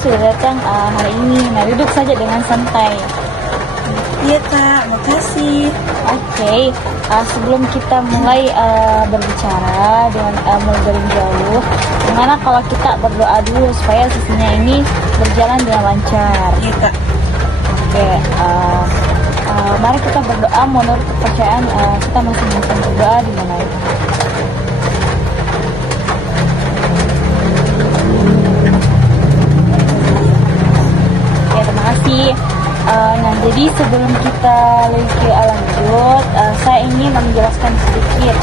sudah datang hari ini. Nah, duduk saja dengan santai. Iya kak, makasih. Oke, sebelum kita mulai berbicara dengan mulai dari jauh, gimana kalau kita berdoa dulu supaya sesinya ini berjalan dengan lancar? Iya kak. Oke, mari kita berdoa menurut kepercayaan kita masing-masing. Berdoa di mana itu? Oke, terima kasih. Nah, jadi sebelum kita lebih lanjut, saya ingin menjelaskan sedikit.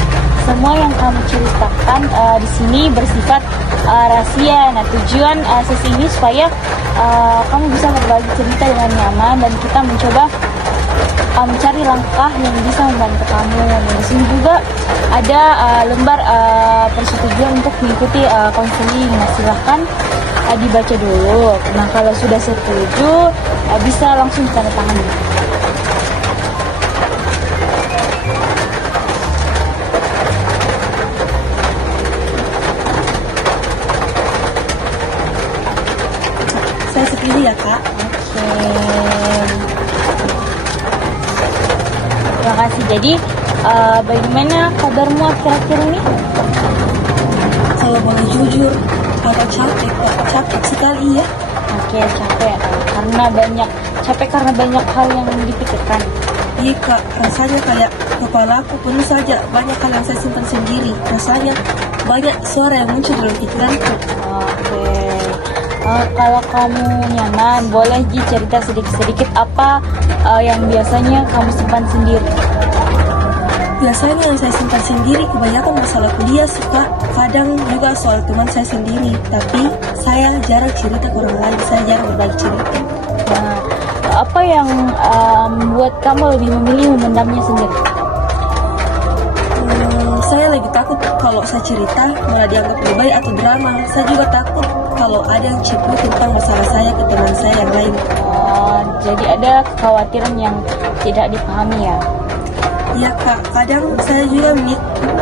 Semua yang kamu ceritakan di sini bersifat rahasia. Nah, tujuan sesi ini supaya kamu bisa berbagi cerita dengan nyaman dan kita mencoba mencari langkah yang bisa membantu kamu. Nah, di sini juga ada lembar persetujuan untuk mengikuti konseling. Nah, silahkan dibaca dulu. Nah, kalau sudah setuju, bisa langsung tanda tangan. Saya setuju ya kak. Oke. Terima kasih. Jadi, bagaimana kabarmu akhir-akhir ini? Kalau boleh jujur, agak capek kak. Capek sekali ya. Oke, capek karena banyak hal yang dipikirkan. Iya kak, rasanya kayak kepala aku penuh saja. Banyak hal yang saya simpan sendiri. Rasanya banyak suara yang muncul dalam pikiranku. Oke. Kalau kamu nyaman, boleh Ji cerita sedikit-sedikit apa yang biasanya kamu simpan sendiri? Biasanya yang saya simpan sendiri kebanyakan masalah kuliah, suka kadang juga soal teman saya sendiri. Tapi saya jarang cerita ke orang lain, saya jarang berbagi cerita. Nah, apa yang membuat kamu lebih memilih memendamnya sendiri? Saya lebih takut kalau saya cerita malah dianggap lebay atau drama. Saya juga takut kalau ada yang cepu tentang masalah saya ke teman saya yang lain. Jadi ada kekhawatiran yang tidak dipahami ya? Iya kak, kadang saya juga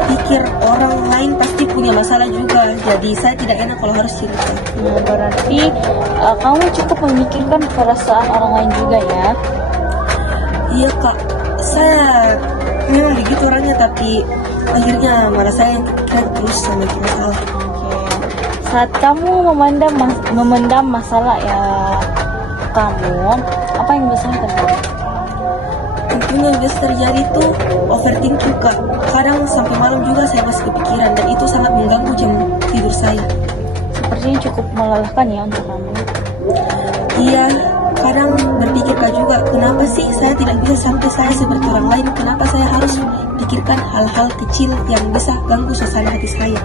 pikir orang lain pasti punya masalah juga. Jadi saya tidak enak kalau harus cerita. Nah, berarti kamu cukup memikirkan perasaan orang lain juga ya? Iya kak, saya memang begitu orangnya, tapi akhirnya malah saya yang kepikiran terus sama masalah. Oke. Saat kamu memendam masalah ya kamu, apa yang biasanya terjadi? Tentunya yang biasa terjadi itu overthinking kak. Kadang sampai malam juga saya masih kepikiran dan itu sangat mengganggu jam tidur saya. Sepertinya cukup melelahkan ya untuk kamu. Iya, kadang berpikir kak juga, kenapa sih saya tidak bisa sampai saya seperti orang lain? Kenapa saya harus pikirkan hal-hal kecil yang bisa ganggu suasana hati saya?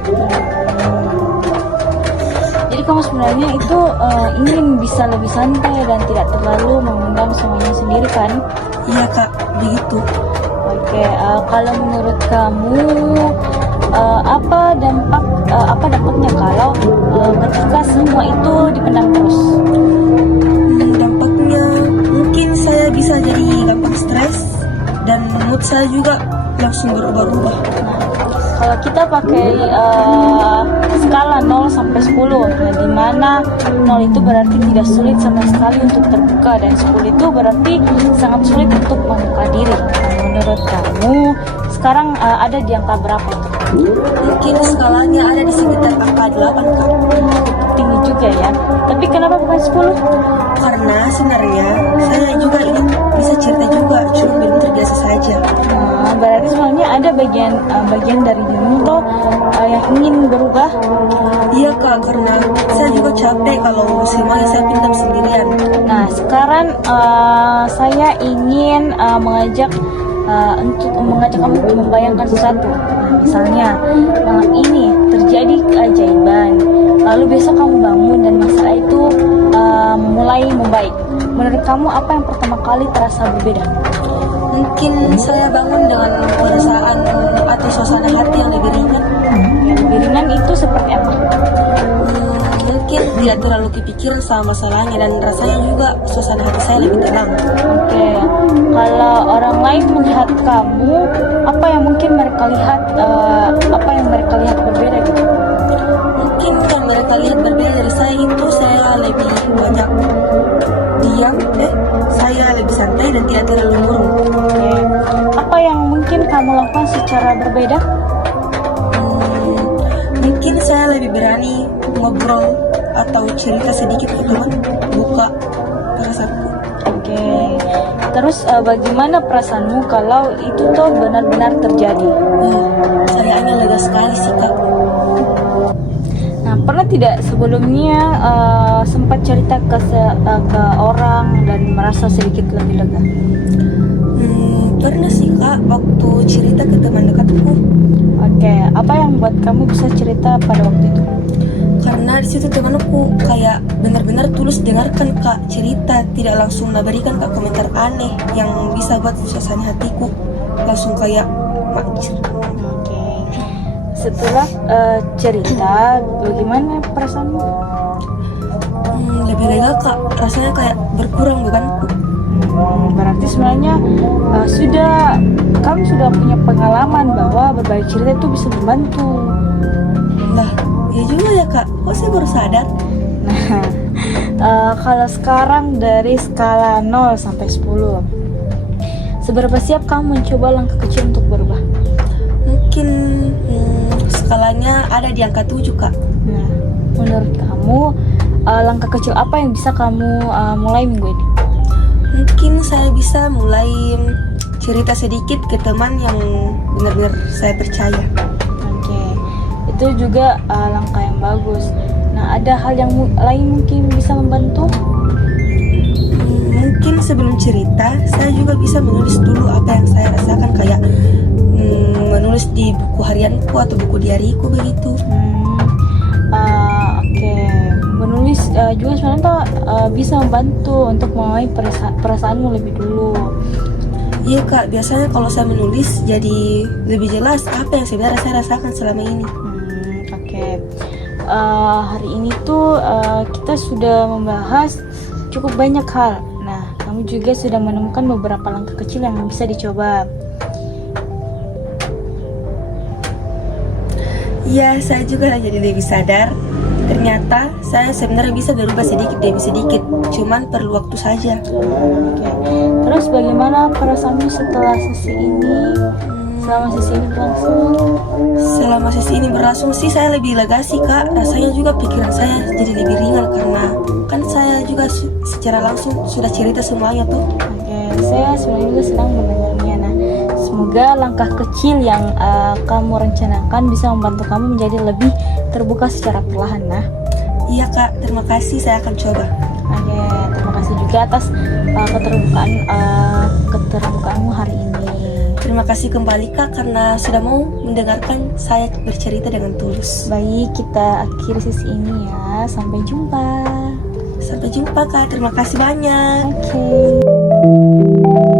Jadi kamu sebenarnya itu ingin bisa lebih santai dan tidak terlalu memendam semuanya sendiri kan? Iya kak, begitu. Oke, kalau menurut kamu apa dampaknya kalau ketika semua itu dipendam terus? Dampaknya mungkin saya bisa jadi gampang stres dan mood saya juga langsung berubah-ubah. Nah, kalau kita pakai skala 0 sampai 10, nah, di mana 0 itu berarti tidak sulit sama sekali untuk terbuka dan 10 itu berarti sangat sulit untuk membuka diri. Nah, menurut kamu sekarang ada di angka berapa itu? Mungkin skalanya ada di sekitar angka 8 kak. Tinggi juga ya. Tapi kenapa bukan 10? Karena sebenarnya saya juga ingin bisa cerita juga, cuma belum terbiasa saja. Nah, berarti sebenarnya ada bagian dari dirimu tuh yang ingin berubah. Iya kak, karena saya juga capek kalau semuanya saya pendam sendirian. Nah, sekarang saya ingin mengajak kamu untuk membayangkan sesuatu. Nah, misalnya malam ini terjadi keajaiban, lalu besok kamu bangun dan masalah itu mulai membaik. Menurut kamu apa yang pertama kali terasa berbeda? Mungkin saya bangun dengan perasaan atau suasana hati yang lebih ringan. Yang lebih ringan itu seperti apa? Mungkin tidak terlalu kepikiran sama masalahnya dan rasanya juga suasana hati saya lebih tenang. Oke, kalau orang lain melihat kamu, apa yang mungkin mereka lihat berbeda gitu? Mungkin kan mereka mereka lihat berbeda dari saya itu saya lebih banyak diam, saya lebih santai dan tidak terlalu murung. Oke. Apa yang mungkin kamu lakukan secara berbeda? Mungkin saya lebih berani ngobrol atau cerita sedikit ke teman, buka perasaanku. Oke. Terus bagaimana perasaanmu kalau itu tuh benar-benar terjadi? Saya hanya lega sekali sih kak. Nah, pernah tidak sebelumnya sempat cerita ke orang dan merasa sedikit lebih lega? Pernah sih kak, waktu cerita ke teman dekatku. Oke, apa yang buat kamu bisa cerita pada waktu itu? Karena di situ temanku kayak benar-benar tulus dengarkan kak cerita, tidak langsung berikan kak komentar aneh yang bisa buat suasana hatiku langsung kayak makjir. Oke. Setelah cerita, bagaimana perasaanmu? Lebih lega kak, rasanya kayak berkurang bebanku. Berarti sebenarnya kamu sudah punya pengalaman bahwa berbagi cerita itu bisa membantu. Nah, ya juga ya kak, kok saya baru sadar? Nah, kalau sekarang dari skala 0 sampai 10, seberapa siap kamu mencoba langkah kecil untuk berubah? Mungkin skalanya ada di angka 7 kak. Nah, menurut kamu langkah kecil apa yang bisa kamu mulai minggu ini? Mungkin saya bisa mulai cerita sedikit ke teman yang benar-benar saya percaya. Oke, itu juga langkah yang bagus. Nah, ada hal yang lain mungkin bisa membantu? Mungkin sebelum cerita, saya juga bisa menulis dulu apa yang saya rasakan, kayak menulis di buku harianku atau buku diariku begitu. Oke, menulis juga sebenarnya bisa membantu untuk mengenai perasaanmu lebih dulu. Iya kak, biasanya kalau saya menulis jadi lebih jelas apa yang sebenarnya saya rasakan selama ini. Oke. Hari ini tuh kita sudah membahas cukup banyak hal. Nah, kamu juga sudah menemukan beberapa langkah kecil yang bisa dicoba. Iya, saya juga jadi lebih sadar. Ternyata saya sebenarnya bisa berubah sedikit demi sedikit, cuman perlu waktu saja. Oke. Terus bagaimana perasaanmu setelah sesi ini? Selama sesi ini berlangsung? Selama sesi ini berlangsung sih saya lebih lega sih kak. Rasanya juga pikiran saya jadi lebih ringan karena kan saya juga secara langsung sudah cerita semuanya tuh. Oke, saya sebenarnya juga senang mendengarnya. Nah, semoga langkah kecil yang kamu rencanakan bisa membantu kamu menjadi lebih terbuka secara perlahan. Nah, iya kak, terima kasih, saya akan coba. oke, terima kasih juga atas keterbukaanmu hari ini. Terima kasih kembali kak karena sudah mau mendengarkan saya bercerita dengan tulus. Baik, kita akhiri sesi ini ya. Sampai jumpa. Sampai jumpa kak, terima kasih banyak. Oke.